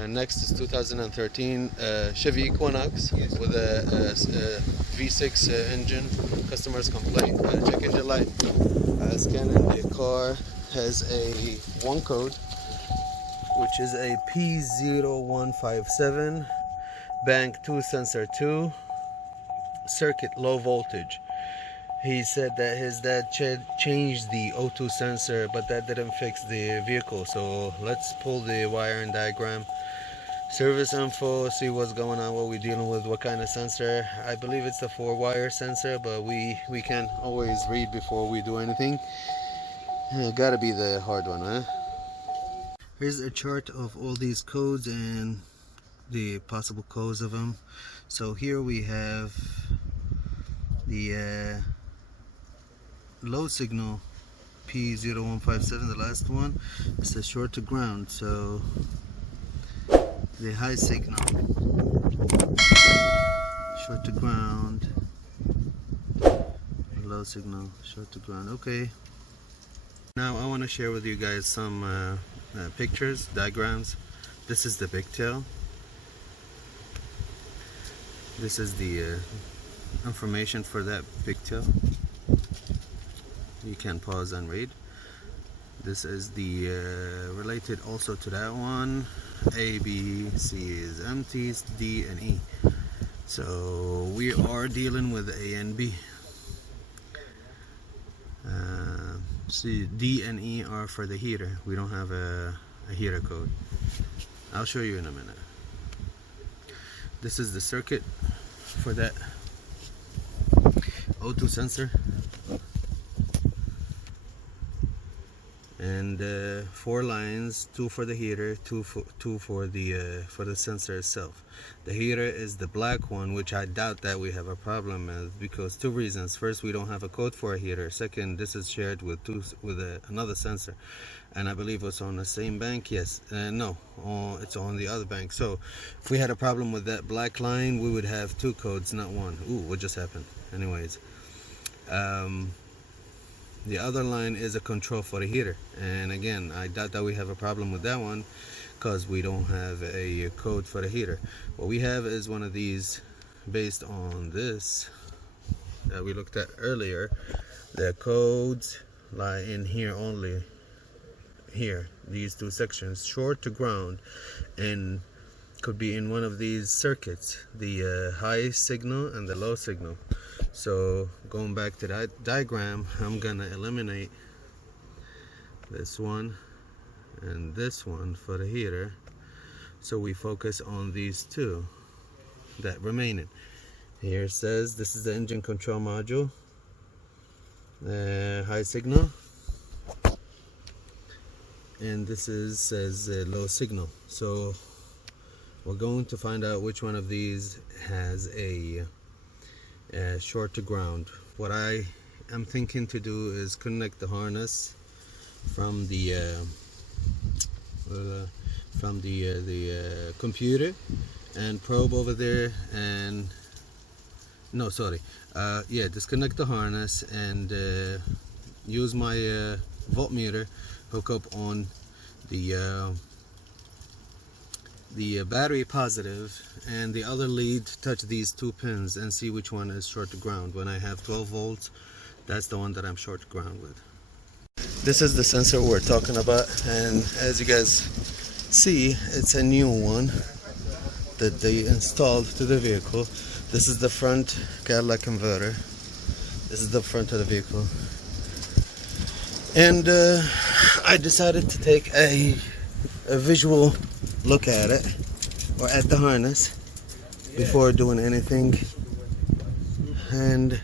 And next is 2013 Chevy Equinox with a V6 engine. Customers complain. Check engine light. Scanning. The car has a one code, which is a P2157, bank 2 sensor 2, circuit low voltage. He said that his dad changed the O2 sensor, but that didn't fix the vehicle. So let's pull the wiring diagram, service info, see what's going on, what we're dealing with, what kind of sensor. I believe it's the 4-wire sensor, but we can't always read before we do anything. Gotta be the hard one, huh? Here's a chart of all these codes and the possible codes of them. So here we have the low signal P0157, the last one. It's a short to ground. So the high signal, short to ground, low signal, short to ground. Okay, now I want to share with you guys some pictures, diagrams. This is the pigtail. This is the information for that pigtail. You can pause and read. This is the related also to that one. A, B, C is empties, D and E. So we are dealing with A and B. See, D and E are for the heater. We don't have a heater code. I'll show you in a minute. This is the circuit for that O2 sensor, and 4 lines, 2 for the heater, 2 for the sensor itself. The heater is the black one, which I doubt that we have a problem with, because 2 reasons. First, we don't have a code for a heater. Second, this is shared with another sensor, and I believe it's on the same bank. Yes, no, it's on the other bank. So if we had a problem with that black line, we would have 2 codes, not 1. Ooh, what just happened? Anyways, the other line is a control for the heater, and again, I doubt that we have a problem with that one because we don't have a code for the heater. What we have is one of these based on this that we looked at earlier. The codes lie in here only. Here, these 2 sections, short to ground, and could be in one of these circuits, the high signal and the low signal. So going back to that diagram, I'm gonna eliminate this one and this one for the heater, so we focus on these 2 that remaining. Here it says this is the engine control module, high signal, and this says low signal. So we're going to find out which one of these has a short to ground. What I am thinking to do is connect the harness from the computer and probe over there, and disconnect the harness and use my voltmeter, hook up on the battery positive, and the other lead touch these 2 pins and see which one is short to ground. When I have 12 volts, that's the one that I'm short to ground with. This is the sensor we're talking about, and as you guys see, it's a new one that they installed to the vehicle. This is the front Cadillac converter. This is the front of the vehicle, and I decided to take a visual look at it, or at the harness, before doing anything. And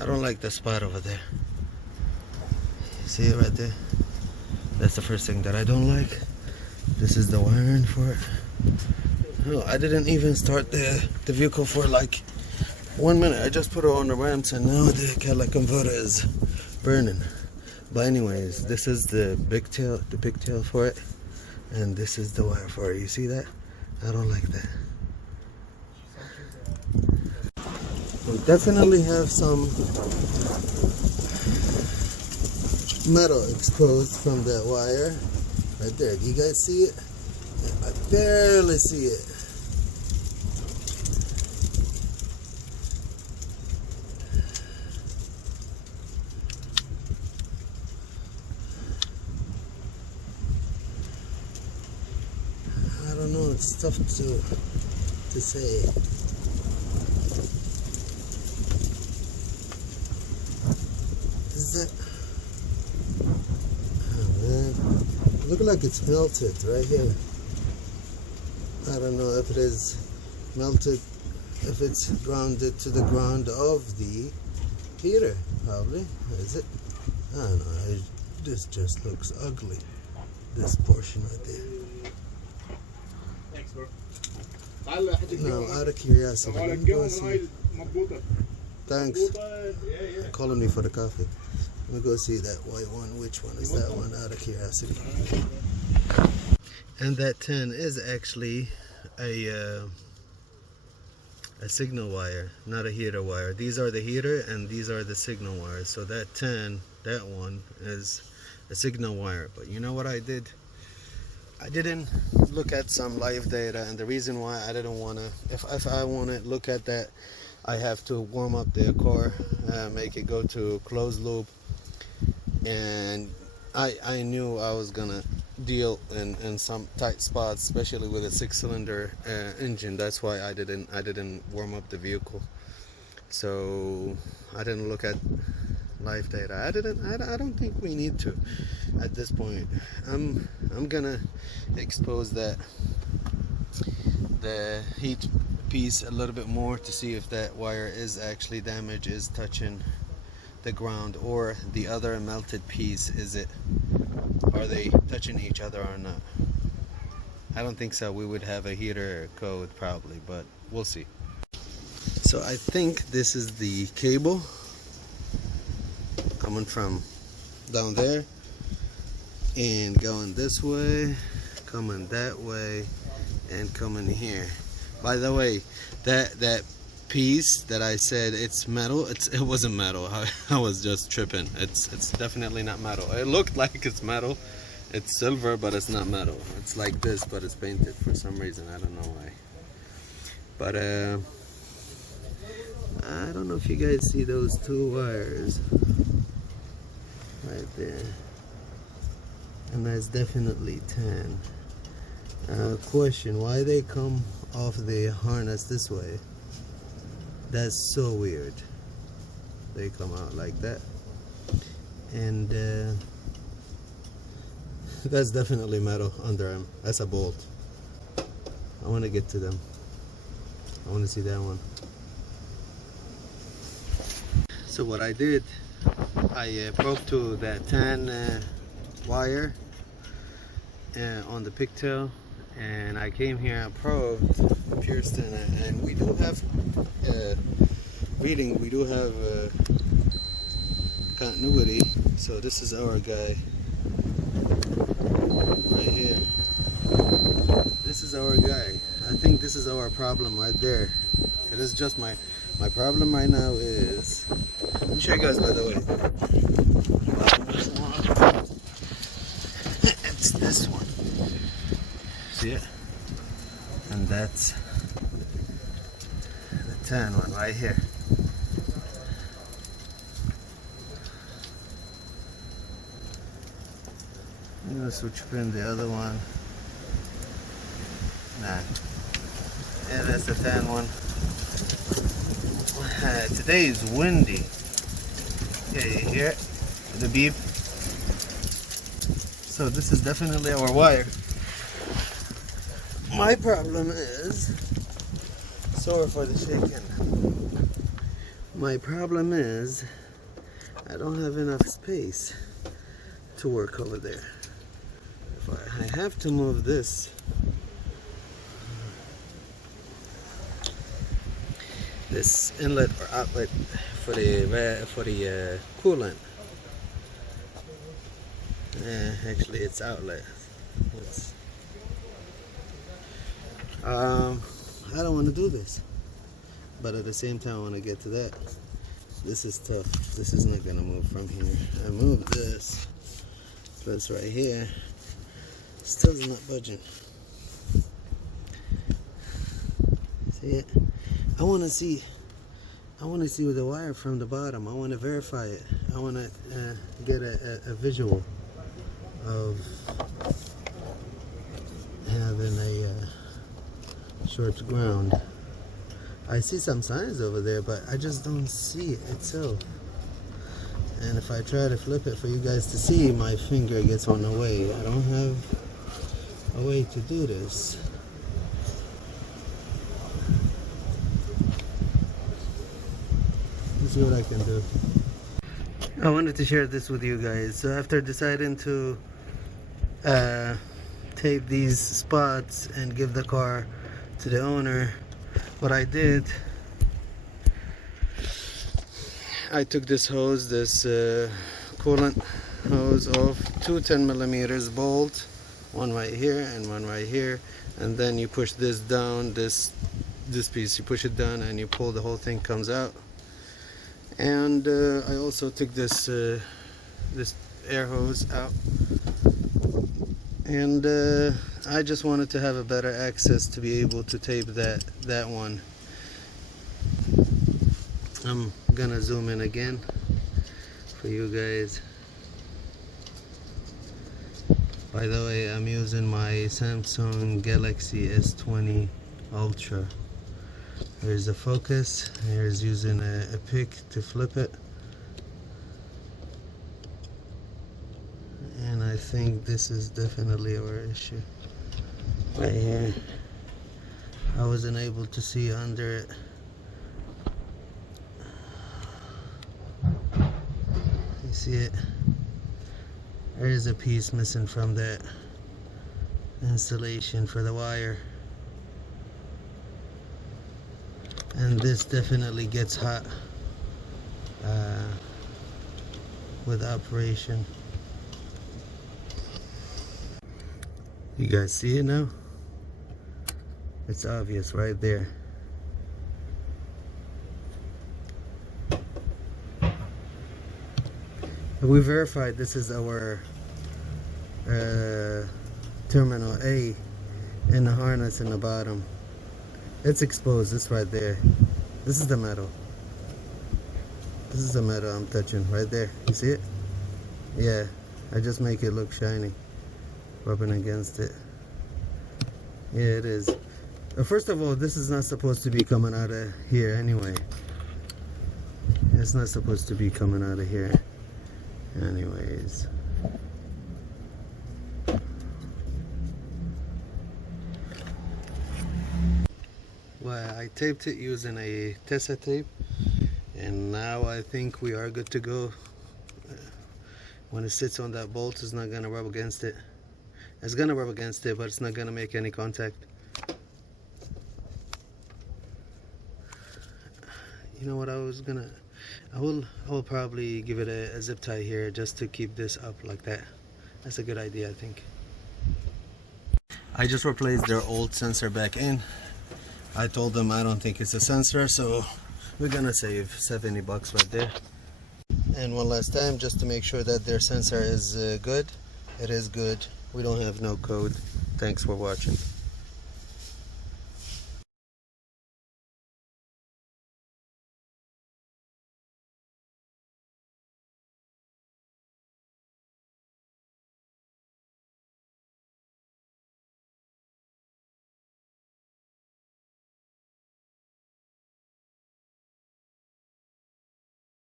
I don't like the spot over there. You see it right there? That's the first thing that I don't like. This is the wiring for it. No, I didn't even start the vehicle for like 1 minute. I just put it on the ramps, and now the Cadillac converter is burning. But anyways, this is the pigtail for it, and this is the wire for it. You see that? I don't like that. We definitely have some metal exposed from that wire right there. Do you guys see it? I barely see it. I don't know, it's tough to say. Is that? Oh man, look like it's melted right here. I don't know if it is melted, if it's grounded to the ground of the heater. Probably. Is it? I don't know. This just looks ugly. This portion right there. Thanks, bro. No, out of curiosity. Let me go see. Thanks. Calling me for the coffee. Let me go see that white one. Which one is that one? Out of curiosity. And that 10 is actually a signal wire, not a heater wire. These are the heater and these are the signal wires. So that 10, that one is a signal wire. But you know what I did? I didn't look at some live data, and the reason why I didn't want to, if I want to look at that, I have to warm up the car, make it go to closed loop, and I knew I was gonna deal in some tight spots, especially with a 6-cylinder engine. That's why I didn't warm up the vehicle. So I didn't look at live data. I don't think we need to at this point. I'm gonna expose the heat piece a little bit more to see if that wire is actually damaged, is touching the ground, or the other melted piece, are they touching each other or not. I don't think so. We would have a heater code probably, but we'll see. So I think this is the cable coming from down there and going this way, coming that way, and coming here. By the way, that piece that I said it's metal, it wasn't metal. I was just tripping. It's definitely not metal. It looked like it's metal. It's silver, but it's not metal. It's like this, but it's painted for some reason. I don't know why. But I don't know if you guys see those two wires right there, and that's definitely 10. Question: why they come off the harness this way? That's so weird. They come out like that, and that's definitely metal under them. That's a bolt. I want to get to them. I want to see that one. So what I did, I probed to that 10 wire on the pigtail, and I came here and probed, pierced in it, and we do have reading, we do have continuity. So this is our guy right here. This is our guy. I think this is our problem right there. It is just my problem right now is, let me show you guys, by the way. It's this one. See it? And that's the 10 one right here. I'm gonna switch pin the other one. Nah. Yeah, that's the 10 one. Today is windy. Yeah, you hear it? The beep. So this is definitely our wire. My problem is, sorry for the shaking. My problem is, I don't have enough space to work over there. If I have to move this, inlet or outlet for the coolant. Actually, it's outlet. I don't want to do this, but at the same time I want to get to that. This is tough. This is not gonna move from here. I move this right here, still is not budging. See it? I want to see the wire from the bottom. I want to verify it. I want to get a visual of having a short ground. I see some signs over there, but I just don't see it itself. And if I try to flip it for you guys to see, my finger gets on the way. I don't have a way to do this. Let's see what I can do. I wanted to share this with you guys. So after deciding to tape these spots and give the car to the owner, what I did, I took this hose, this coolant hose off, two 10mm bolt, one right here and one right here, and then you push this down, this piece, you push it down and you pull, the whole thing comes out. And I also took this this air hose out, and I just wanted to have a better access to be able to tape that one. I'm gonna zoom in again for you guys. By the way, I'm using my Samsung Galaxy S20 Ultra. There's a focus. Here's using a pick to flip it. And I think this is definitely our issue. Right here. I wasn't able to see under it. You see it? There is a piece missing from that installation for the wire. And this definitely gets hot with operation. You guys see it now? It's obvious right there. We verified this is our terminal A in the harness in the bottom. It's exposed, it's right there. This is the metal. This is the metal I'm touching right there. You see it? Yeah, I just make it look shiny, rubbing against it. Yeah, it is. First of all, this is not supposed to be coming out of here anyway. It's not supposed to be coming out of here anyways. Well, I taped it using a Tessa tape, and now I think we are good to go. When it sits on that bolt, it's not gonna rub against it. It's gonna rub against it, but it's not gonna make any contact. You know what I will probably give it a zip tie here just to keep this up like that. That's a good idea, I think. I just replaced their old sensor back in. I told them I don't think it's a sensor, so we're gonna save 70 bucks right there. And one last time, just to make sure that their sensor is good. It is good. We don't have no code. Thanks for watching.